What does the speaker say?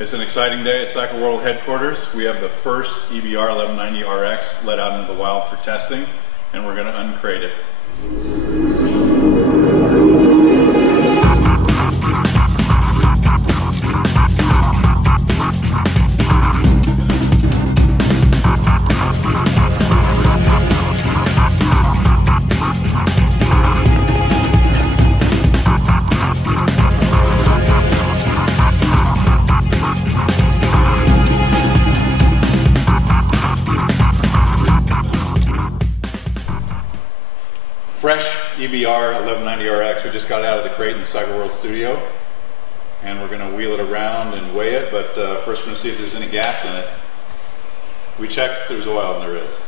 It's an exciting day at Cycle World headquarters. We have the first EBR 1190 RX let out into the wild for testing, and we're going to uncrate it. Fresh EBR 1190 RX. We just got it out of the crate in the Cycle World studio, and we're going to wheel it around and weigh it, but first we're going to see if there's any gas in it. We checked, there's oil, and there is.